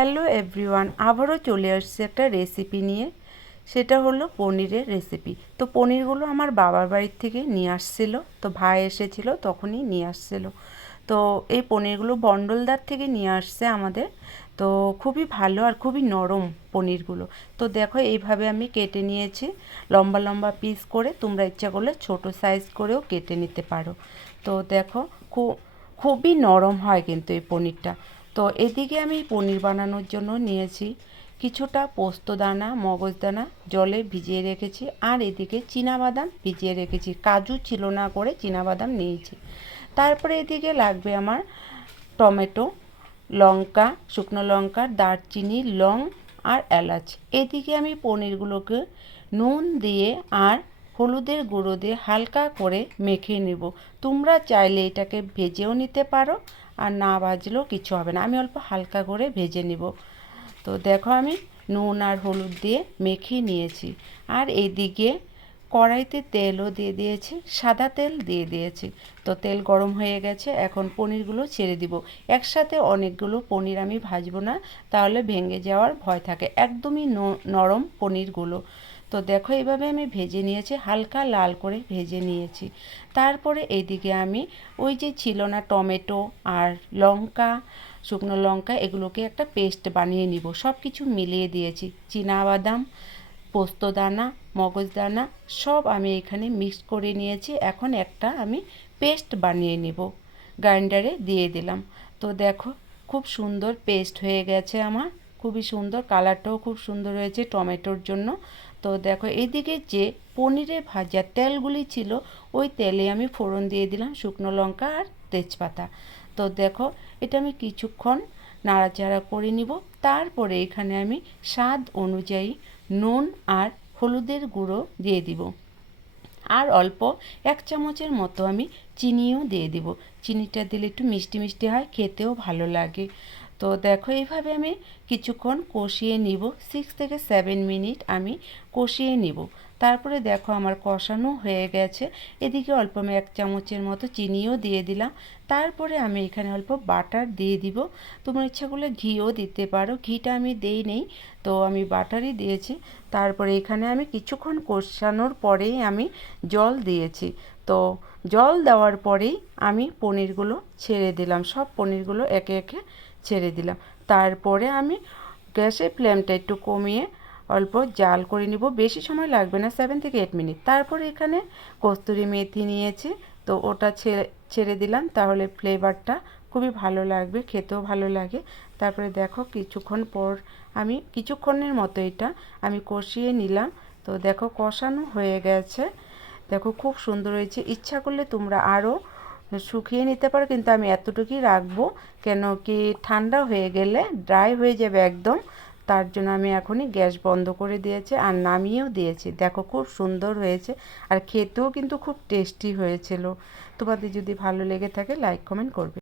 Hello everyone, আবারও চলে আসছে একটা রেসিপি নিয়ে। সেটা হলো পনিরের রেসিপি। তো পনিরগুলো আমার বাবার বাড়ির থেকে নিয়ে আসছিল, তো ভাই এসেছিল তখনই নিয়ে আসছিল। তো এই পনিরগুলো বন্ডলদার থেকে নিয়ে আসছে আমাদের। তো খুবই ভালো আর খুবই নরম পনিরগুলো। তো দেখো এইভাবে আমি কেটে নিয়েছি লম্বা লম্বা পিস করে, তোমরা ইচ্ছা করলে ছোট সাইজ করেও কেটে নিতে পারো। তো দেখো খুবই নরম হয় কিন্তু এই পনিরটা। তো এদিকে আমি পনির বানানোর জন্য নিয়েছি কিছুটা পোস্তদানা, মগজদানা জলে ভিজিয়ে রেখেছি, আর এদিকে চীনাবাদাম ভিজিয়ে রেখেছি। কাজু ছিল না করে চীনাবাদাম নিয়েছি। তারপরে এদিকে লাগবে আমার টমেটো, লঙ্কা, শুকনো লঙ্কা, দারচিনি, লং আর এলাচ। এদিকে আমি পনিরগুলোকে নুন দিয়ে আর হলুদের গুঁড়ো দিয়ে হালকা করে মেখে নেব। তোমরা চাইলে এটাকে ভেজেও নিতে পারো, আর না ভাজলেও কিছু হবে না। আমি অল্প হালকা করে ভেজে নেব। তো দেখো আমি নুন আর হলুদ দিয়ে মেখে নিয়েছি। আর এদিকে কড়াইতে তেলও দিয়ে দিয়েছি, সাদা তেল দিয়ে দিয়েছি। তো তেল গরম হয়ে গেছে, এখন পনিরগুলো ছেড়ে দিব। একসাথে অনেকগুলো পনির আমি ভাজবো না, তাহলে ভেঙে যাওয়ার ভয় থাকে। একদমই নরম পনিরগুলো। তো দেখো এইভাবে আমি ভেজে নিয়েছি, হালকা লাল করে ভেজে নিয়েছি। তারপরে এইদিকে আমি ওই যে ছিল না টমেটো আর লঙ্কা, শুকনো লঙ্কা, এগুলোকে একটা পেস্ট বানিয়ে নিব। সব কিছু মিলিয়ে দিয়েছি, চীনাবাদাম, পোস্তদানা, মগজদানা সব আমি এখানে মিক্স করে নিয়েছি। এখন একটা আমি পেস্ট বানিয়ে নেব, গ্রাইন্ডারে দিয়ে দিলাম। তো দেখো খুব সুন্দর পেস্ট হয়ে গেছে আমার, খুবই সুন্দর, কালারটাও খুব সুন্দর হয়েছে টমেটোর জন্য। তো দেখো এইদিকে যে পনিরে ভাজা তেলগুলি ছিল, ওই তেলে আমি ফোড়ন দিয়ে দিলাম শুকনো লঙ্কা আর তেজপাতা। তো দেখো এটা আমি কিছুক্ষণ নাড়াচাড়া করে নিব। তারপরে এখানে আমি স্বাদ অনুযায়ী নুন আর হলুদের গুঁড়ো দিয়ে দিব, আর অল্প 1 চামচের মতো আমি চিনিও দিয়ে দিব। চিনিটা দিলে একটু মিষ্টি মিষ্টি হয়, খেতেও ভালো লাগে। তো দেখো এইভাবে আমি কিছুক্ষণ কষিয়ে নিব, 6 থেকে 7 মিনিট আমি কষিয়ে নিব। তারপরে দেখো আমার কষানো হয়ে গেছে। এদিকে অল্প আমি 1 চামচের মতো চিনিও দিয়ে দিলাম। তারপরে আমি এখানে অল্প বাটার দিয়ে দিব। তোমার ইচ্ছা করলে ঘিও দিতে পারো, ঘিটা আমি দেই নেই, তো আমি বাটারই দিয়েছি। তারপরে এখানে আমি কিছুক্ষণ কষানোর পরেই আমি জল দিয়েছি। তো জল দেওয়ার পরেই আমি পনিরগুলো ছেড়ে দিলাম, সব পনিরগুলো একে একে ছেড়ে দিলাম। তারপরে আমি গ্যাসের ফ্লেমটা একটু কমিয়ে অল্প জাল করে নিব, বেশি সময় লাগবে না, 7 থেকে 8 মিনিট। তারপরে এখানে কস্তুরি মেথি নিয়েছি, তো ওটা ছেড়ে দিলাম, তাহলে ফ্লেভারটা খুবই ভালো লাগবে, খেতেও ভালো লাগে। তারপরে দেখো কিছুক্ষণ পর আমি কিছুক্ষণের মতো এটা আমি কষিয়ে নিলাম। তো দেখো কষানো হয়ে গেছে, দেখো খুব সুন্দর হয়েছে। ইচ্ছা করলে তোমরা আরও শুকিয়ে নিতে পারো, কিন্তু আমি এতটুকুই রাখবো, কেন কি ঠান্ডা হয়ে গেলে ড্রাই হয়ে যাবে একদম। তার জন্য আমি এখনই গ্যাস বন্ধ করে দিয়েছি আর নামিয়েও দিয়েছি। দেখো খুব সুন্দর হয়েছে, আর খেতেও কিন্তু খুব টেস্টি হয়েছিল। তোমাদের যদি ভালো লেগে থাকে লাইক কমেন্ট করবে।